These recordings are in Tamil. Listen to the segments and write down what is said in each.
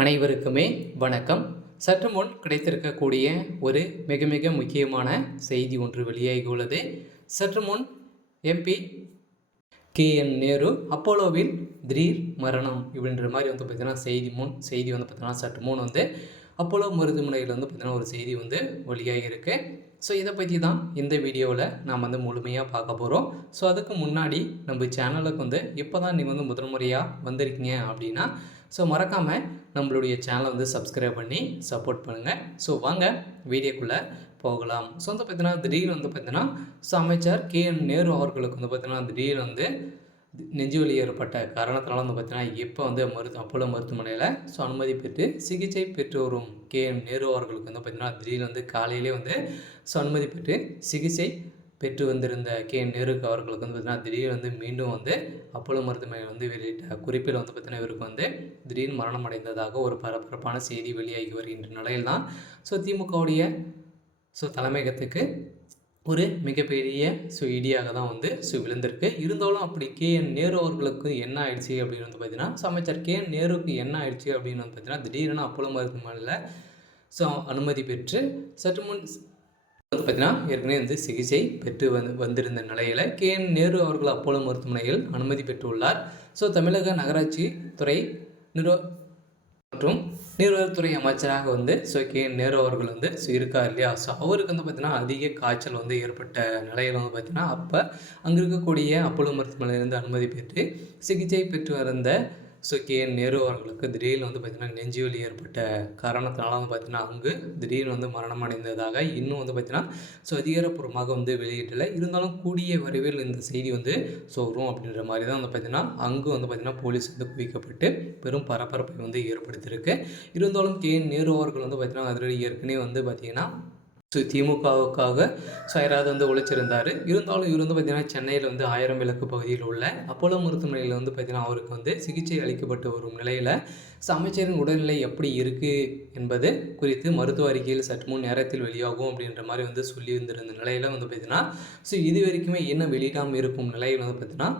அனைவருக்குமே வணக்கம். சற்று முன் கிடைத்திருக்கக்கூடிய ஒரு மிக மிக முக்கியமான செய்தி ஒன்று வெளியாகியுள்ளது. சற்று முன் எம்பி KN நேரு அப்போலோவில் திடீர் மரணம் இப்படின்ற மாதிரி வந்து பார்த்தீங்கன்னா செய்தி வந்து பார்த்தீங்கன்னா சற்று முன் வந்து அப்போலோ மருத்துவமனையில் வந்து பார்த்தீங்கன்னா ஒரு செய்தி வந்து வெளியாகி இருக்கு. ஸோ இதை பற்றி தான் இந்த வீடியோவில் நாம் வந்து முழுமையாக பார்க்க போகிறோம். ஸோ அதுக்கு முன்னாடி நம்ம சேனலுக்கு வந்து இப்போ தான் நீங்கள் வந்து முதல் முறையாக வந்திருக்கீங்க அப்படின்னா ஸோ மறக்காமல் நம்மளுடைய சேனலை வந்து சப்ஸ்கிரைப் பண்ணி சப்போர்ட் பண்ணுங்கள். ஸோ வாங்க வீடியோக்குள்ளே போகலாம். ஸோ வந்து பார்த்தீங்கன்னா திடீர்னு வந்து பார்த்தீங்கன்னா அமைச்சர் KN நேரு அவர்களுக்கு வந்து பார்த்தீங்கன்னா திடீர்னு வந்து நெஞ்சுவலி ஏற்பட்ட காரணத்தினால வந்து பார்த்தீங்கன்னா இப்போ வந்து அப்போலோ மருத்துவமனையில் ஸோ அனுமதி பெற்று சிகிச்சை பெற்று வரும் KN நேரு அவர்களுக்கு வந்து பார்த்தீங்கன்னா திடீர்னு வந்து காலையிலே வந்து ஸோ அனுமதி பெற்று சிகிச்சை பெற்று வந்திருந்த KN நேரு அவர்களுக்கு வந்து பார்த்தீங்கன்னா திடீர்னு வந்து மீண்டும் வந்து அப்போலோ மருத்துவமனை வந்து வெளியிட்ட குறிப்பில் வந்து பார்த்தீங்கன்னா இவருக்கு வந்து திடீர்னு மரணம் அடைந்ததாக ஒரு பரபரப்பான செய்தி வெளியாகி வருகின்ற நிலையில் தான் ஸோ திமுகவுடைய ஸோ தலைமையகத்துக்கு ஒரு மிகப்பெரிய இடியாக தான் வந்து விழுந்திருக்கு. இருந்தாலும் அப்படி KN நேரு அவர்களுக்கு என்ன ஆயிடுச்சு அப்படின்னு வந்து பார்த்தீங்கன்னா அமைச்சர் KN நேருக்கு என்ன ஆயிடுச்சு அப்படின்னு வந்து பார்த்தீங்கன்னா திடீரென அப்போலோ மருத்துவமனையில் ஸோ அனுமதி பெற்று சற்று முன் வந்து பார்த்தீங்கன்னா ஏற்கனவே வந்து சிகிச்சை பெற்று வந்திருந்த நிலையில் KN நேரு அவர்கள் அப்போலோ மருத்துவமனையில் அனுமதி பெற்றுள்ளார். ஸோ தமிழக நகராட்சி துறை மற்றும் நீர்வளத்துறை அமைச்சராக வந்து KN நேரு அவர்கள் வந்து இருக்கார் இல்லையா. ஸோ அவருக்கு வந்து பார்த்திங்கன்னா அதிக காய்ச்சல் வந்து ஏற்பட்ட நிலையில் வந்து பார்த்திங்கன்னா அப்போ அங்கே இருக்கக்கூடிய அப்போலோ மருத்துவமனையிலிருந்து அனுமதி பெற்று சிகிச்சை பெற்று வந்த KN நேரு அவர்களுக்கு திடீர்னு வந்து பார்த்திங்கன்னா நெஞ்சுவலி ஏற்பட்ட காரணத்தினால வந்து பார்த்திங்கன்னா அங்கு திடீர்னு வந்து மரணம் அடைந்ததாக இன்னும் வந்து பார்த்திங்கன்னா அதிகாரப்பூர்வமாக வந்து வெளியிட்டலை. இருந்தாலும் கூடிய விரைவில் இந்த செய்தி வந்து வரும் அப்படின்ற மாதிரி தான் வந்து பார்த்திங்கன்னா அங்கு வந்து பார்த்திங்கன்னா போலீஸ் வந்து குவிக்கப்பட்டு பெரும் பரபரப்பை வந்து ஏற்படுத்தியிருக்கு. இருந்தாலும் KN நேரு அவர்கள் வந்து பார்த்திங்கன்னா அதில் ஏற்கனவே வந்து பார்த்திங்கன்னா திமுகவுக்காக யாராவது வந்து உழைச்சிருந்தார். இருந்தாலும் இவர் வந்து பார்த்திங்கன்னா சென்னையில் வந்து 1000 விளக்கு பகுதியில் உள்ள அப்போலோ மருத்துவமனையில் வந்து பார்த்திங்கன்னா அவருக்கு வந்து சிகிச்சை அளிக்கப்பட்டு வரும் நிலையில் அமைச்சரின் உடல்நிலை எப்படி இருக்குது என்பது குறித்து மருத்துவ அறிக்கையில் சற்று முன் நேரத்தில் வெளியாகும் அப்படின்ற மாதிரி வந்து சொல்லி வந்திருந்த நிலையில் வந்து பார்த்திங்கன்னா இது வரைக்குமே என்ன வெளியிடாமல் இருக்கும் நிலையில் வந்து பார்த்திங்கன்னா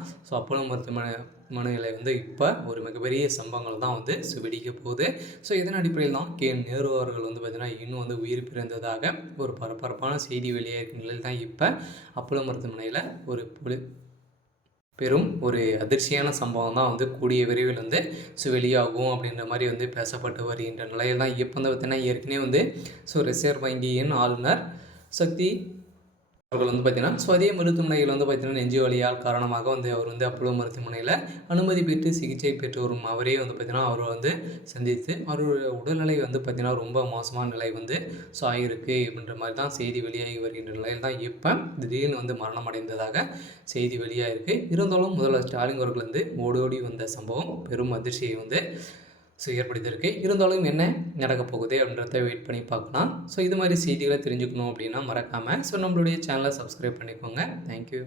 அப்போலோ மருத்துவமனையில் வந்து இப்போ ஒரு மிகப்பெரிய சம்பவங்கள் தான் வந்து வெடிக்க போகுது. இதன் அடிப்படையில் தான் KN நேரு அவர்கள் வந்து பார்த்திங்கன்னா இன்னும் வந்து உயிர் பிறந்ததாக ஒரு பரபரப்பான செய்தி வெளியாகிற நிலையில் தான் இப்போ அப்போலோ மருத்துவமனையில் ஒரு பெரும் ஒரு அதிர்ச்சியான சம்பவம் தான் வந்து கூடிய விரைவில் வந்து வெளியாகும் அப்படின்ற மாதிரி வந்து பேசப்பட்டு வருகின்ற நிலையில் தான் இப்போ வந்து பார்த்திங்கன்னா ஏற்கனவே வந்து ரிசர்வ் வங்கியின் ஆளுநர் சக்தி அவர்கள் வந்து பார்த்திங்கன்னா அதே மருத்துவமனையில் வந்து பார்த்திங்கன்னா நெஞ்சு வலியால் காரணமாக வந்து அவர் வந்து அப்போலோ மருத்துவமனையில் அனுமதி பெற்று சிகிச்சை பெற்று வரும் அவரே வந்து பார்த்திங்கன்னா அவரை வந்து சந்தித்து அவருடைய உடல்நிலை வந்து பார்த்திங்கன்னா ரொம்ப மோசமான நிலை வந்து ஆகியிருக்கு அப்படின்ற மாதிரி தான் செய்தி வெளியாகி வருகின்ற நிலையில் தான் இப்போ திடீர்னு வந்து மரணம் அடைந்ததாக செய்தி வெளியாகிருக்கு. இருந்தாலும் முதல்வர் ஸ்டாலின் அவர்கள் வந்து ஓடோடி வந்த சம்பவம் பெரும் அதிர்ச்சியை வந்து ஏற்படுத்தியிருக்கு. இருந்தாலும் என்ன நடக்க போகுது அப்படின்றத வெயிட் பண்ணி பார்க்கலாம். இது மாதிரி செய்திகளை தெரிஞ்சுக்கணும் அப்படின்னா மறக்காமல் நம்மளுடைய சேனலை சப்ஸ்கிரைப் பண்ணிக்கோங்க. தேங்க்யூ.